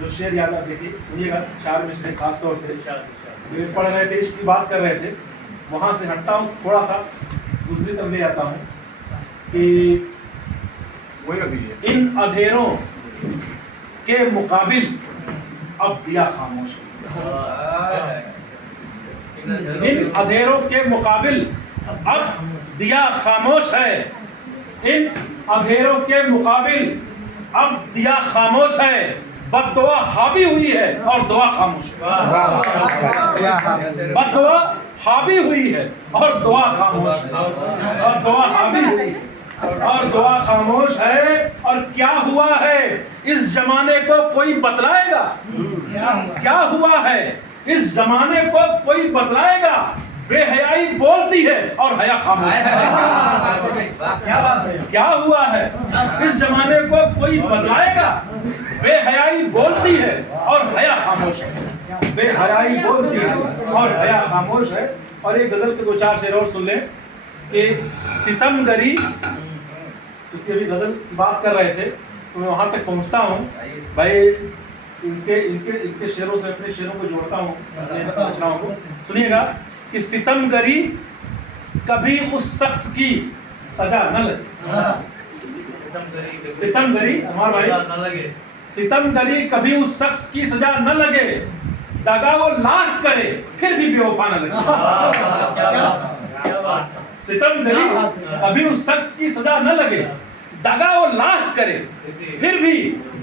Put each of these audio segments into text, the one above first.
जो शेर याद आते थे सुनिएगा, चार मिसरे खास तौर से जो पढ़ रहे थे, इसकी बात कर रहे थे, वहाँ से हटता हूँ थोड़ा सा, दूसरी तरफ ले आता हूँ कि इन अंधेरों के मुकाबिल अब दिया खामोश है। इन अंधेरों के मुकाबिल अब दिया खामोश है। इन अंधेरों के मुकाबिल अब दिया खामोश है। बद्दुआ हावी हुई है और दुआ खामोश है। बद्दुआ हावी हुई है और दुआ खामोश है। और दुआ हावी हुई है और दुआ खामोश है। और क्या हुआ है इस जमाने को कोई बतलाएगा? क्या हुआ है इस जमाने को कोई बतलाएगा? बेहयाई बोलती है और हया खामोश है। क्या हुआ है इस जमाने को कोई बतलाएगा? बेहयाई बोलती है और हया खामोश है। बेहयाई बोलती है और हया खामोश है। और एक गजल के दो चार शेर और सुन लें कि सितमगरी, क्योंकि अभी गजल की बात कर रहे थे तो मैं वहां तक पहुंचता हूं भाई। इनके शेरों से अपने शेरों को जोड़ता हूं, रचनाओं को सुनिएगा कि सितमगरी कभी उस शख्स की सजा न लगे। सितमगरी हमारा भाई न लगे। सितमगरी कभी उस शख्स की सजा न लगे। दगा वो लाख करे फिर भी बेवफा न लगे। सितमगरी कभी उस शख्स की सजा न लगे। दगा वो लाख करे फिर भी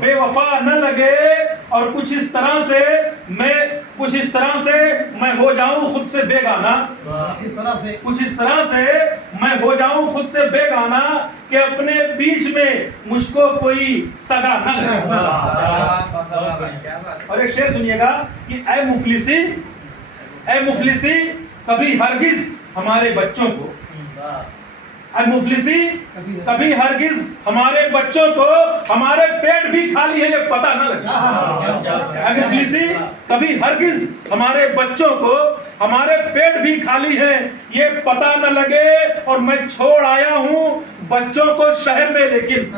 बेवफा न लगे। और कुछ इस तरह से मैं हो जाऊं खुद से बेगाना। कुछ इस तरह से मैं हो जाऊं खुद से बेगाना कि अपने बीच में मुझको कोई सगा न लगे। और एक शेर सुनिएगा कि ऐ मुफलिसी कभी हरगिज हमारे बच्चों को, मुफलिसी कभी हरगिज हमारे बच्चों को, हमारे पेट भी खाली है ये पता न लगे। मुफलिसी कभी हरगिज हमारे बच्चों को, हमारे पेट भी खाली है ये पता न लगे। और मैं छोड़ आया हूँ बच्चों को शहर में, लेकिन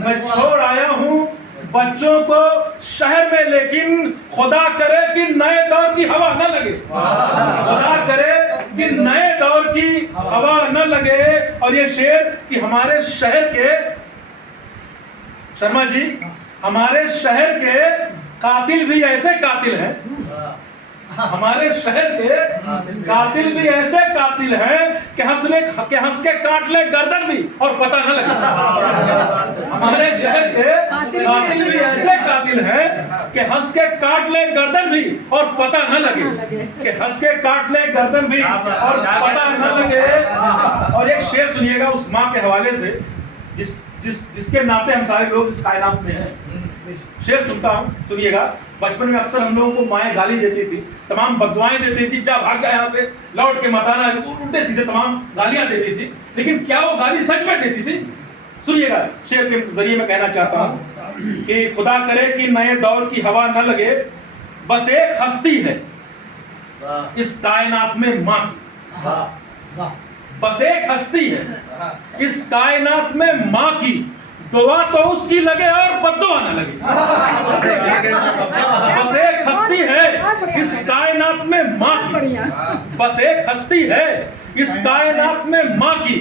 मैं छोड़ आया हूँ बच्चों को शहर में, लेकिन खुदा करे कि नए दौर की हवा न लगे। खुदा करे कि नए दौर की हवा न लगे। और ये शेर कि हमारे शहर के, शर्मा जी, हमारे शहर के कातिल भी ऐसे कातिल हैं, हमारे शहर के कातिल भी ऐसे कातिल हैं कि हंस के काट ले गर्दन भी और पता न लगे। हमारे शहर के कातिल भी ऐसे कातिल हैं कि हंस के काट ले गर्दन भी और पता न लगे। कि हंस के काट ले गर्दन भी और पता न लगे। और एक शेर सुनिएगा उस माँ के हवाले से जिसके नाते हम सारे लोग इस कायनात में हैं। शेर सुनता हूँ, सुनिएगा। बचपन में अक्सर हम लोगों को माएँ गाली देती थी, तमाम बददुआएं देती थी, जा भाग जा यहाँ से, लौट के मत आना, उल्टे सीधे तमाम गालियां देती थी। लेकिन क्या वो गाली सच में देती थी? सुनिएगा, शेर के जरिए मैं कहना चाहता हूँ कि खुदा करे कि नए दौर की हवा न लगे। बस एक हस्ती है इस कायनात में माँ की। बस एक हस्ती है इस कायनात में माँ की। दुआ तो उसकी लगे और बद्दुआ न लगे। बस एक हस्ती है इस कायनात में माँ की। बस एक हस्ती है इस कायनात में माँ की।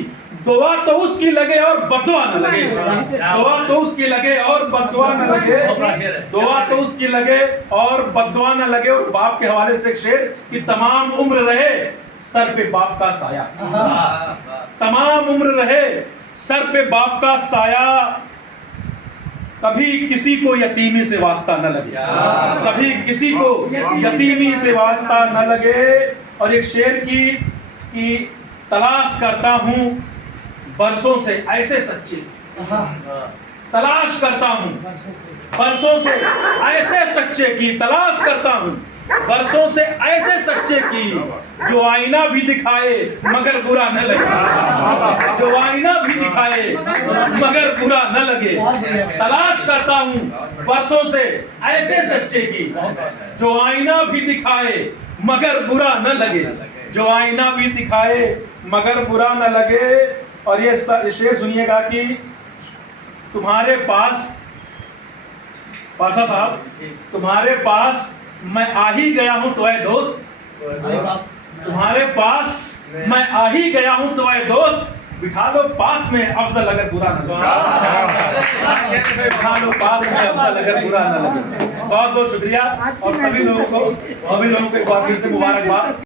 दुआ तो उसकी लगे और बद्दुआ न लगे। दुआ तो उसकी लगे और बद्दुआ न लगे। दुआ तो उसकी लगे और बद्दुआ न लगे। और बाप के हवाले से एक शेर कि तमाम उम्र रहे सर पे बाप का साया। तमाम उम्र रहे सर पे बाप का साया। कभी किसी को यतीमी से वास्ता न लगे। कभी किसी को यतीमी से वास्ता न लगे। और एक शेर की तलाश करता हूँ बरसों से ऐसे सच्चे। तलाश करता हूँ बरसों से ऐसे सच्चे की। तलाश करता हूँ बरसों से ऐसे सच्चे की जो आईना भी दिखाए मगर बुरा न लगे। जो आईना भी दिखाए मगर बुरा न लगे। तलाश करता हूँ बरसों से ऐसे सच्चे की जो आईना भी दिखाए मगर बुरा न लगे। जो आईना भी दिखाए मगर बुरा न लगे। और ये शेर सुनिएगा कि तुम्हारे पास पाशा साहब, तुम्हारे पास मैं आ ही गया हूं तो ऐ दोस्त, तुम्हारे पास मैं आ ही गया हूं तो ऐ दोस्त, बिठा लो पास में अफजल अगर बुरा न लगे, बिठा लो पास में अफजल अगर बुरा न लगे। बहुत बहुत शुक्रिया और सभी लोगों को एक बार फिर से मुबारकबाद।